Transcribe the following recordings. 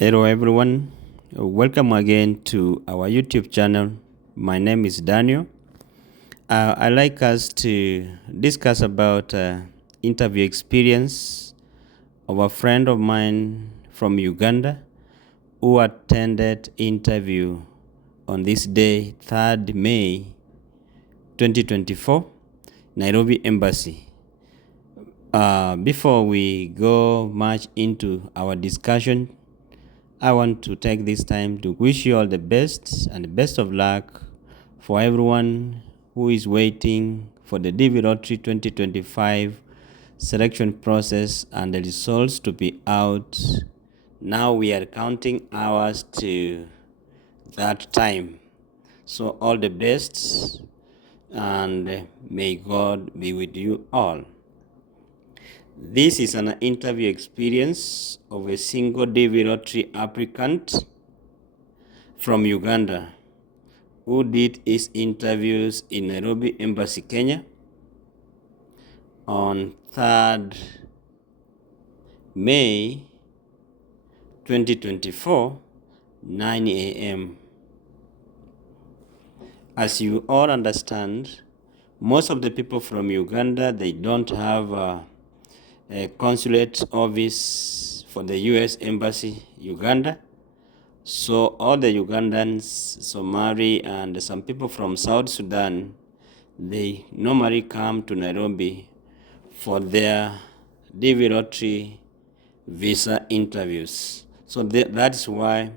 Hello everyone, welcome again to our YouTube channel. My name is Daniel. I like us to discuss about interview experience of a friend of mine from Uganda who attended interview on this day, 3rd May 2024, Nairobi Embassy. Before we go much into our discussion, I want to take this time to wish you all the best and the best of luck for everyone who is waiting for the DV Lottery 2025 selection process and the results to be out. Now we are counting hours to that time. So all the best and may God be with you all. This is an interview experience of a single DV Lottery applicant from Uganda who did his interviews in Nairobi Embassy, Kenya on 3rd May 2024, 9 a.m. As you all understand, most of the people from Uganda, they don't have a consulate office for the U.S. Embassy, Uganda. So all the Ugandans, Somali, and some people from South Sudan, they normally come to Nairobi for their DV Lottery visa interviews. So that's why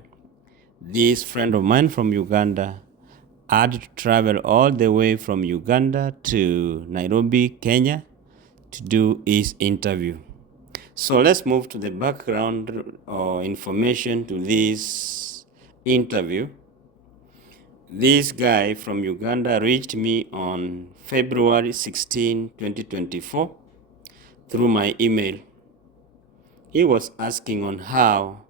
this friend of mine from Uganda had to travel all the way from Uganda to Nairobi, Kenya, to do his interview. So let's move to the background or information to this interview. This guy from Uganda reached me on February 16, 2024 through my email. He was asking on how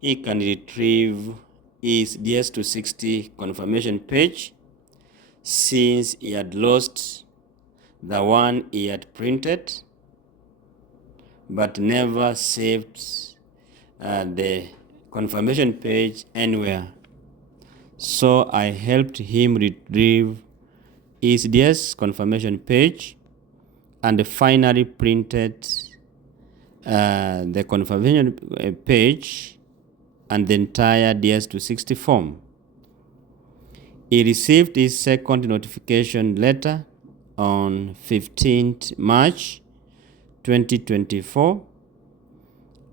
he can retrieve his DS260 confirmation page since he had lost the one he had printed but never saved the confirmation page anywhere. So I helped him retrieve his DS confirmation page and finally printed the confirmation page and the entire DS260 form. He received his second notification letter on 15th March 2024,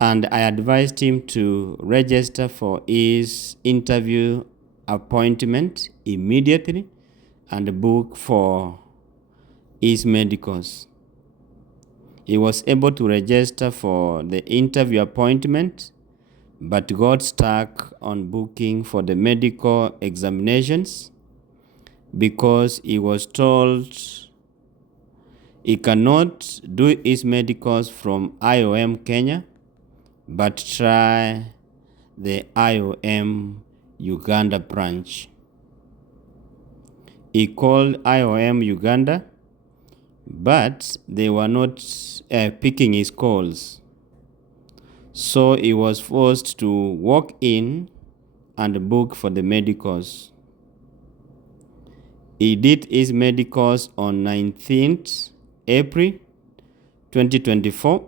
and I advised him to register for his interview appointment immediately and book for his medicals. He was able to register for the interview appointment but got stuck on booking for the medical examinations because he was told he cannot do his medicals from IOM Kenya, but try the IOM Uganda branch. He called IOM Uganda, but they were not picking his calls. So he was forced to walk in and book for the medicals. He did his medicals on 19th April 2024,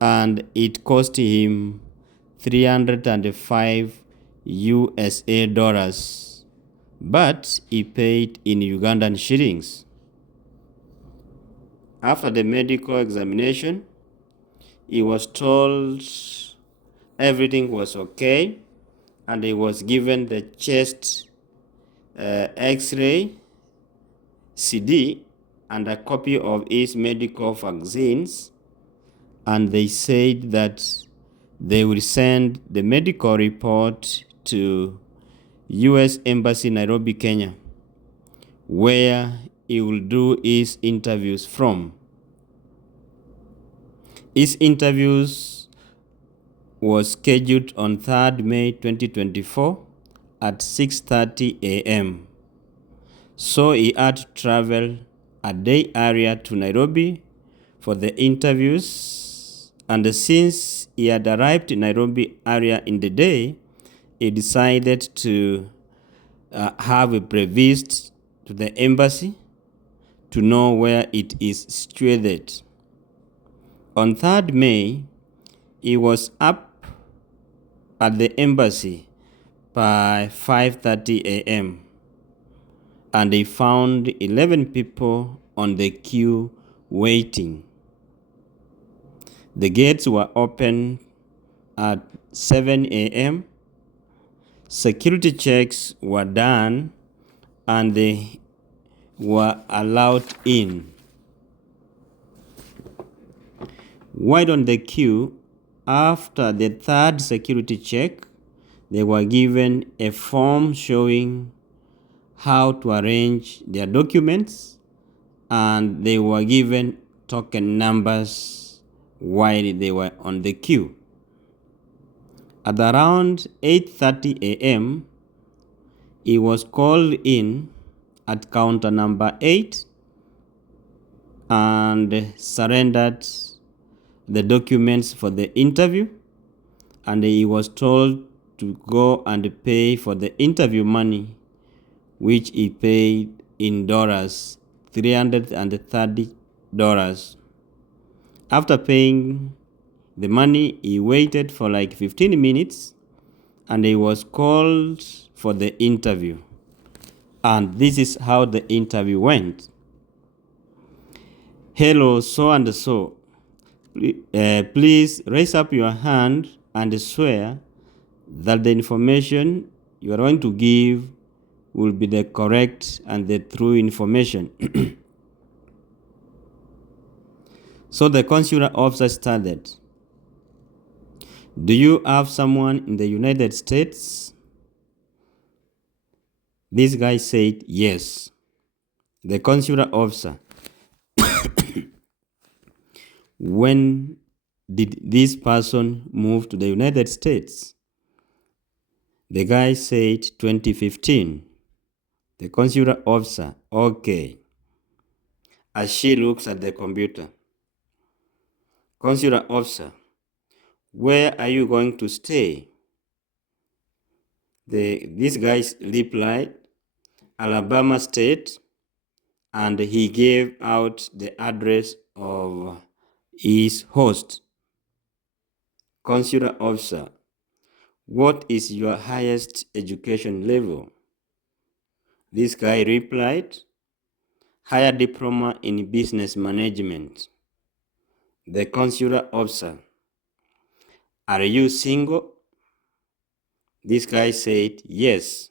and it cost him $305 USA, but he paid in Ugandan shillings. After the medical examination, he was told everything was okay, and he was given the chest X-ray CD and a copy of his medical vaccines, and they said that they will send the medical report to U.S. Embassy, Nairobi, Kenya, where he will do his interviews from. His interviews was scheduled on 3rd May 2024 at 6:30 a.m. So he had to travel a day earlier to Nairobi for the interviews And since he had arrived in Nairobi area in the day, he decided to have a pre-visit to the embassy to know where it is situated. On 3rd May, he was up at the embassy by 5:30 a.m. and they found 11 people on the queue waiting. The gates were open at 7 a.m. Security checks were done and they were allowed in. While on the queue, after the 3rd security check, they were given a form showing how to arrange their documents, and they were given token numbers while they were on the queue. At around 8:30 a.m., he was called in at counter number 8 and surrendered the documents for the interview, and he was told to go and pay for the interview money, which he paid in dollars, $330. After paying the money, he waited for like 15 minutes and he was called for the interview. And this is how the interview went. Hello, so and so. Please raise up your hand and swear that the information you are going to give will be the correct and the true information. So the consular officer started. Do you have someone in the United States? This guy said yes. The consular officer, when did this person move to the United States? The guy said 2015. The consular officer, okay. As she looks at the computer. Consular officer, where are you going to stay? This guy replied, Alabama State, and he gave out the address of his host. Consular officer, what is your highest education level? This guy replied, higher diploma in business management. The consular officer, are you single? This guy said, yes.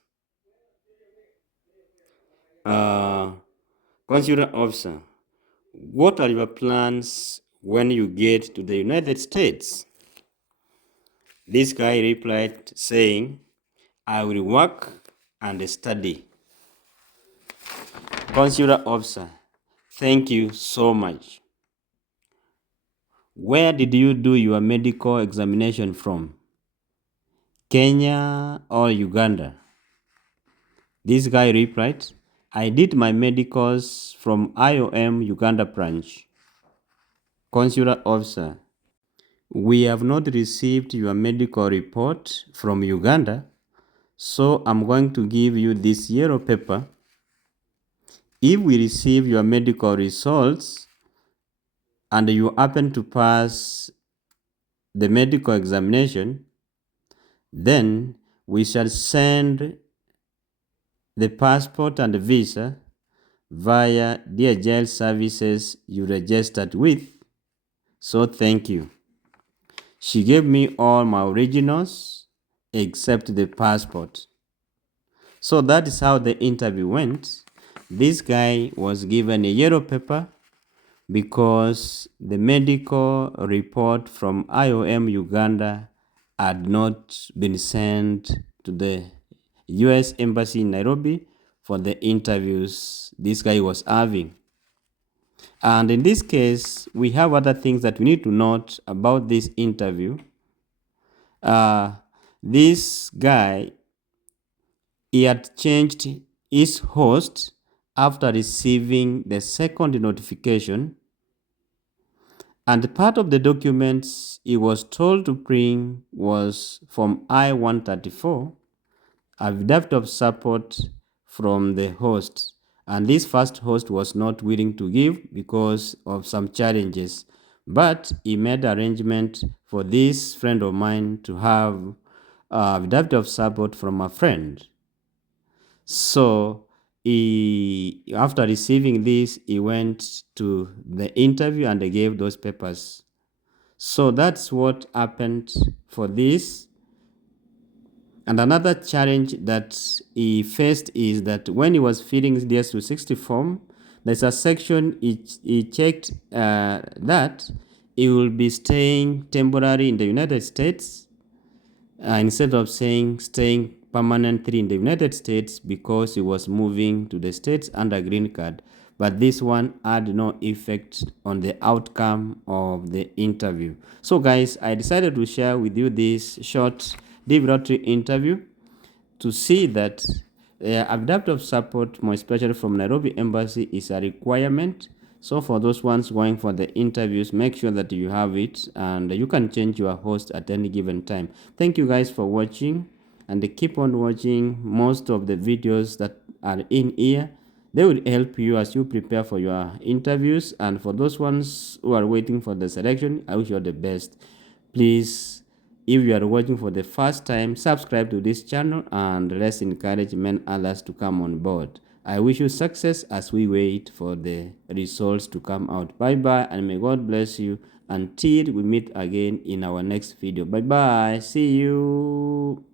Consular officer, what are your plans when you get to the United States? This guy replied saying, I will work and study. Consular officer, thank you so much. Where did you do your medical examination from? Kenya or Uganda? This guy replied, I did my medicals from IOM Uganda branch. Consular officer, we have not received your medical report from Uganda, so I'm going to give you this yellow paper. If we receive your medical results and you happen to pass the medical examination, then we shall send the passport and visa via DHL services you registered with. So thank you. She gave me all my originals except the passport. So that is how the interview went. This guy was given a yellow paper because the medical report from IOM Uganda had not been sent to the US Embassy in Nairobi for the interviews this guy was having. And in this case, we have other things that we need to note about this interview. This guy, he had changed his host after receiving the second notification, And part of the documents he was told to bring was from I-134, affidavit of support from the host. And this first host was not willing to give because of some challenges. But he made arrangement for this friend of mine to have affidavit of support from a friend. So after receiving this, he went to the interview and they gave those papers. So that's what happened for this. And another challenge that he faced is that when he was filling his DS260 form, there's a section he checked that he will be staying temporary in the United States instead of saying staying permanently in the United States because he was moving to the States under green card. But this one had no effect on the outcome of the interview. So guys, I decided to share with you this short laboratory interview to see that affidavit of support, more especially from Nairobi Embassy, is a requirement. So for those ones going for the interviews, make sure that you have it and you can change your host at any given time. Thank you guys for watching, and keep on watching most of the videos that are in here. They will help you as you prepare for your interviews. And for those ones who are waiting for the selection, I wish you all the best. Please, if you are watching for the first time, subscribe to this channel and let's encourage many others to come on board. I wish you success as we wait for the results to come out. Bye bye, and may God bless you until we meet again in our next video. Bye bye. See you.